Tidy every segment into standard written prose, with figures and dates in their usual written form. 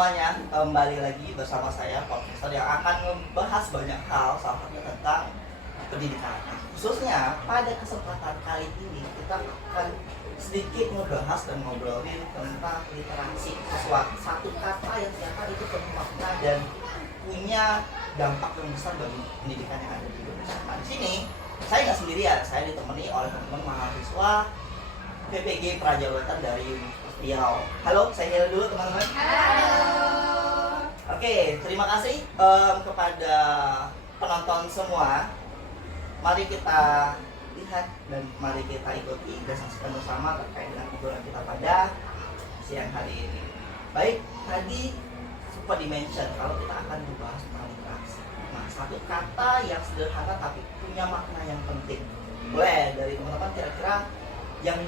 Semuanya, kembali lagi bersama saya podcaster yang akan membahas banyak hal, salah satunya tentang pendidikan. Nah, khususnya pada kesempatan kali ini kita akan sedikit membahas dan ngobrolin tentang literasi, sesuatu satu kata yang ternyata itu penuh makna dan punya dampak yang besar bagi pendidikan yang ada di Indonesia. Nah, di sini saya nggak sendirian, saya ditemani oleh teman-teman mahasiswa PPG Prajawatan dari Universitas Riau. Halo, saya Hil dulu teman-teman. Halo. Oke, terima kasih kepada penonton semua. Mari kita lihat dan mari kita ikuti dan saksikan bersama terkait dengan obrolan kita pada siang hari ini. Baik, tadi sempat di-mention kalau kita akan membahas tentang literasi. Nah, satu kata yang sederhana tapi punya makna yang penting. Boleh dari teman-teman kira-kira yang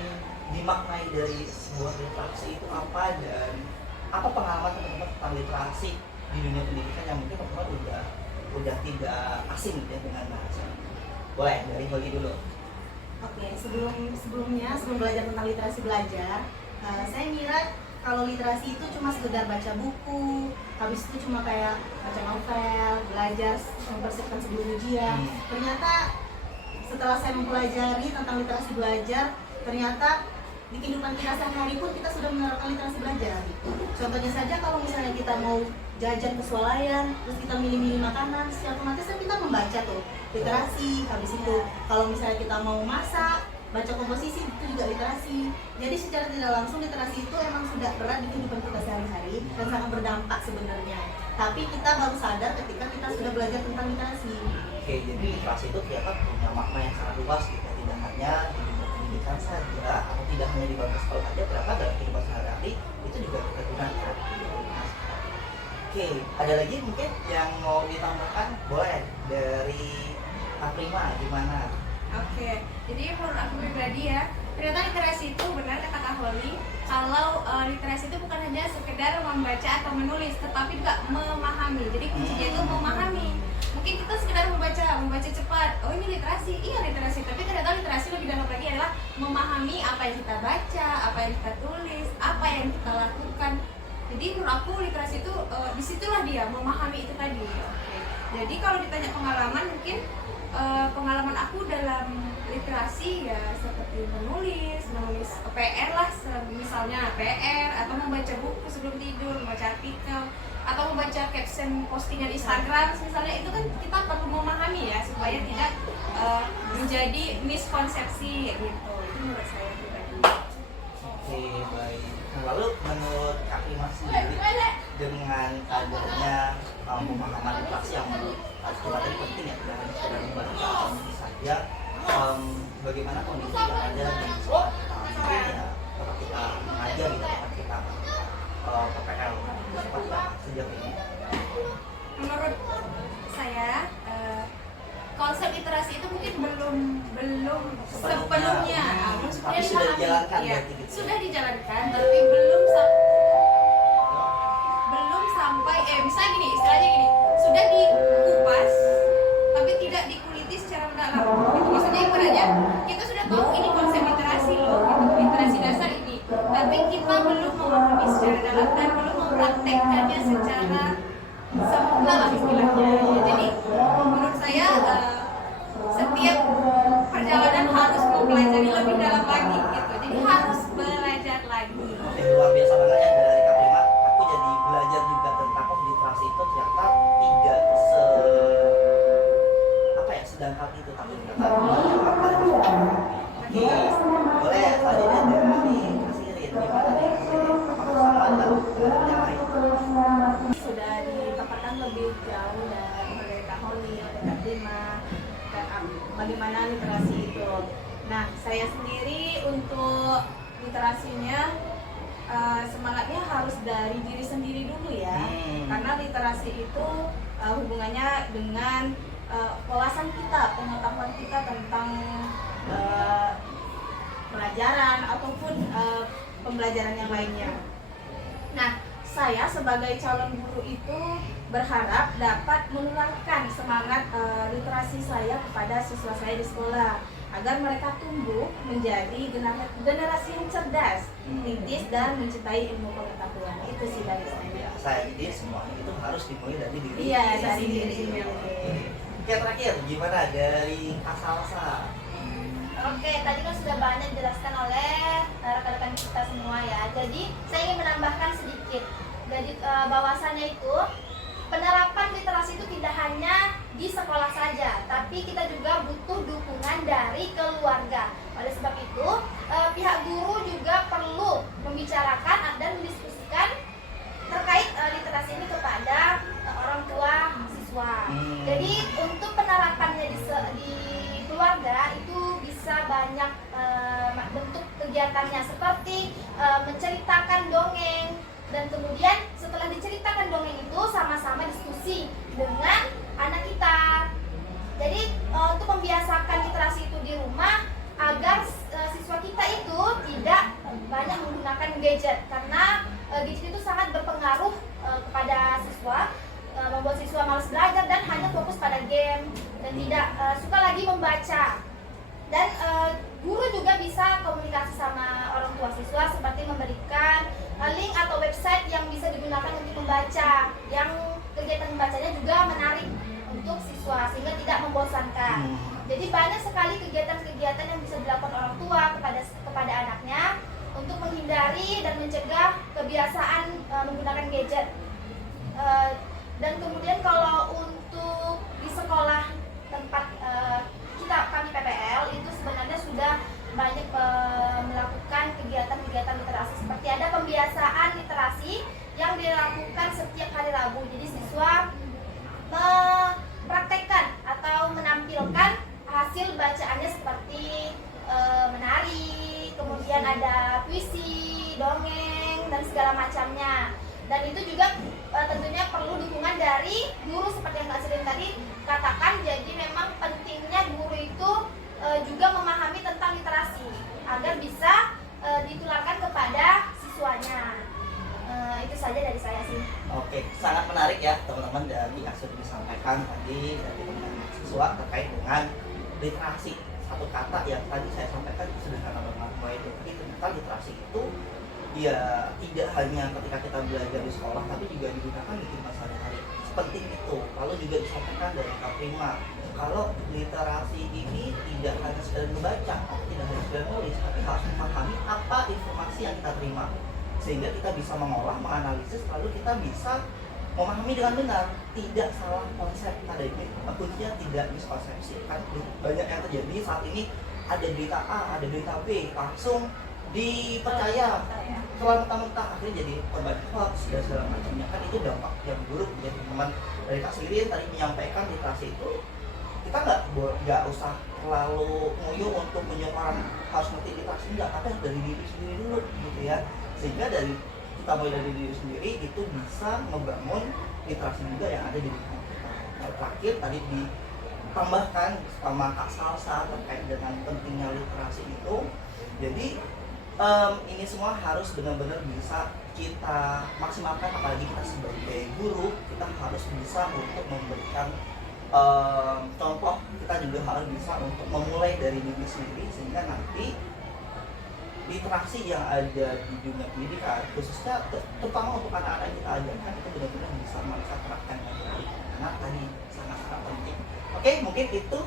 dimaknai dari sebuah literasi itu apa dan apa pengalaman teman-teman tentang literasi di dunia pendidikan yang mungkin teman-teman udah tidak asing ya dengan bahasa. Boleh dari Holly dulu. Oke, sebelum belajar tentang literasi belajar, saya ngira kalau literasi itu cuma sekedar baca buku, habis itu cuma kayak baca novel, belajar mempersiapkan sebelum ujian. Ternyata setelah saya mempelajari tentang literasi belajar, ternyata di kehidupan kita sehari-hari pun kita sudah menerapkan literasi belajar. Contohnya saja kalau misalnya kita mau jajan ke swalayan, terus kita milih-milih makanan, secara otomatis kan kita membaca tuh literasi. Habis itu kalau misalnya kita mau masak, baca komposisi itu juga literasi. Jadi secara tidak langsung literasi itu emang sudah berat di kehidupan kita sehari-hari dan sangat berdampak sebenarnya. Tapi kita baru sadar ketika kita sudah belajar tentang literasi. Oke, jadi literasi itu ternyata punya makna yang sangat luas gitu, tidak hanya di dunia pendidikan saja atau tidak hanya di bangku sekolah saja, ternyata dalam kehidupan sehari-hari itu juga kita gunakan. Oke, ada lagi mungkin yang mau ditambahkan? Boleh dari Prima, gimana? Oke, jadi menurut aku pribadi ya, ternyata literasi itu benar kata Kak Holly, kalau literasi itu bukan hanya sekedar membaca atau menulis, tetapi juga memahami. Jadi kuncinya itu memahami. Mungkin kita sekedar membaca cepat. Oh ini literasi, iya literasi. Tapi ternyata literasi lebih dalam lagi adalah memahami apa yang kita baca, apa yang kita tulis, apa yang kita lakukan. Jadi menurut aku literasi itu disitulah dia memahami itu tadi. Oke. Jadi kalau ditanya pengalaman mungkin pengalaman aku dalam literasi ya seperti menulis PR lah, misalnya PR atau membaca buku sebelum tidur, membaca artikel atau membaca caption postingan Instagram misalnya, itu kan kita perlu memahami ya supaya tidak menjadi miskonsepsi gitu. Itu menurut saya pribadi. Oke, baik. Lalu menurut Kak Prima sendiri dengan adanya pemahaman literasi yang menurut Prima tadi penting ya, tidak hanya sekedar membaca atau menulis saja, bagaimana kondisi yang ada di sekolah kita, mungkin ya tempat kita mengajar gitu, tempat kita PPL seperti apa sejauh ini? Menurut saya konsep literasi itu mungkin belum sepenuhnya maksudnya sudah dijalankan ya, gitu. Sudah dijalankan tapi belum sampai misalnya gini, istilahnya gini, sudah dikupas tapi tidak dikuliti secara mendalam gitu. Maksudnya ibaratnya kita sudah tahu ini konsep literasi loh gitu, literasi dasar ini, tapi kita belum memahami secara dalam dan belum mempraktekkannya secara sempurna lah istilahnya. Jadi menurut saya setiap perjalanan harus mempelajari lebih dalam lagi gitu. Jadi harus belajar lagi. Luar biasa banget ya dari Kak Prima. Aku jadi belajar juga tentang literasi itu ternyata tidak sedangkal itu, tapi ternyata Oke, boleh selanjutnya dari Kasirin, gimana nih Kasirin? Apakah sama dengan yang lain? Sudah dipaparkan lebih jauh dari Kak Holly, oleh Kak Prima, dan bagaimana literasi itu. Nah, saya sendiri untuk literasinya semangatnya harus dari diri sendiri dulu ya, karena literasi itu hubungannya dengan wawasan kita, pengetahuan kita tentang pelajaran ataupun pembelajaran yang lainnya. Nah, saya sebagai calon guru itu berharap dapat menularkan semangat literasi saya kepada siswa saya di sekolah. agar mereka tumbuh menjadi generasi yang cerdas, kritis dan mencintai ilmu pengetahuan. Itu sih dari saya. Jadi semuanya itu harus dimulai dari diri. Iya, kita dari sendiri. diri sendiri. Oke, terakhir gimana dari Kak Salsa? Oke, tadi kan sudah banyak dijelaskan oleh rekan-rekan kita semua ya. Jadi saya ingin menambahkan sedikit. Jadi bahwasannya itu penerapan literasi itu tidak hanya di sekolah saja, tapi kita juga butuh dukungan dari keluarga. Oleh sebab itu, pihak guru juga perlu membicarakan dan mendiskusikan terkait literasi ini kepada orang tua siswa. Jadi untuk penerapannya di keluarga itu bisa banyak bentuk kegiatannya seperti menceritakan dongeng, dan kemudian setelah diceritakan dongeng itu sama-sama diskusi dengan anak kita. Jadi untuk membiasakan literasi itu di rumah agar siswa kita itu tidak banyak menggunakan gadget, karena gadget itu sangat berpengaruh kepada siswa, membuat siswa malas belajar dan hanya fokus pada game dan tidak suka lagi membaca. Dan guru juga bisa komunikasi sama orang tua siswa seperti memberikan link atau website yang bisa digunakan untuk membaca, yang kegiatan membacanya juga menarik untuk siswa sehingga tidak membosankan. Jadi banyak sekali kegiatan-kegiatan yang bisa dilakukan orang tua kepada anaknya untuk menghindari dan mencegah kebiasaan menggunakan gadget. Dan kemudian kalau untuk di sekolah tempat kami PPL itu sebenarnya sudah banyak melakukan kegiatan-kegiatan literasi, seperti ada pembiasaan literasi yang dilakukan setiap hari Rabu. Jadi siswa mempraktekkan atau menampilkan hasil bacaannya seperti menari, kemudian ada puisi, dongeng, dan segala macamnya. Dan itu juga tentunya perlu dukungan dari guru seperti yang Kak Selin tadi katakan. Jadi memang pentingnya guru itu juga memahami tentang literasi agar bisa ditularkan kepada siswanya. Itu saja dari saya sih. Oke, sangat menarik ya teman-teman dari yang sudah disampaikan tadi dari teman-teman siswa terkait dengan literasi. Satu kata yang tadi saya sampaikan sederhana banget, mulai dari ternyata literasi itu ya tidak hanya ketika kita belajar di sekolah, tapi juga digunakan di kehidupan sehari-hari. Penting itu. Lalu juga disampaikan dari Kak Prima, kalau literasi ini tidak hanya sekedar membaca atau tidak hanya sekedar nulis, tapi harus memahami apa informasi yang kita terima, sehingga kita bisa mengolah, menganalisis, lalu kita bisa memahami dengan benar, tidak salah konsep. Ada ini kuncinya tidak miskonsepsi. Kan banyak yang terjadi saat ini, ada berita A, ada berita B, langsung dipercaya setelah mentah-mentah, akhirnya jadi korban hoax dan segala macamnya. Kan itu dampak yang buruk ya teman-teman. Dari Kak Sirin tadi menyampaikan literasi itu kita nggak usah terlalu nguyuh untuk menyuruh orang harus ngerti literasi, enggak, tapi dari diri sendiri dulu gitu ya. Sehingga dari kita mulai dari diri sendiri itu bisa membangun literasi juga yang ada di lingkungan kita. Nah, terakhir tadi ditambahkan sama Kak Salsa terkait dengan pentingnya literasi itu. Jadi ini semua harus benar-benar bisa kita maksimalkan, apalagi kita sebagai guru, kita harus bisa untuk memberikan contoh. Kita juga harus bisa untuk memulai dari diri sendiri, sehingga nanti literasi yang ada di dunia pendidikan, khususnya terutama untuk anak-anak yang kita ajarkan, itu benar-benar bisa mereka terapkan dengan baik, karena tadi sangat-sangat penting. Oke, mungkin itu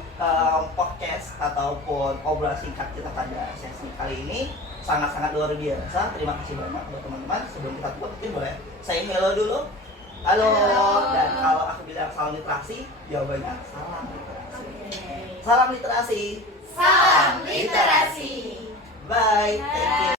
podcast ataupun obrolan singkat kita pada sesi kali ini. Sangat-sangat luar biasa. Terima kasih banyak buat teman-teman. Sebelum kita tutup, mungkin boleh saya hello dulu. Halo. Dan kalau aku bilang salam literasi, jawabannya salam literasi. Salam literasi. Salam literasi. Bye. Thank you.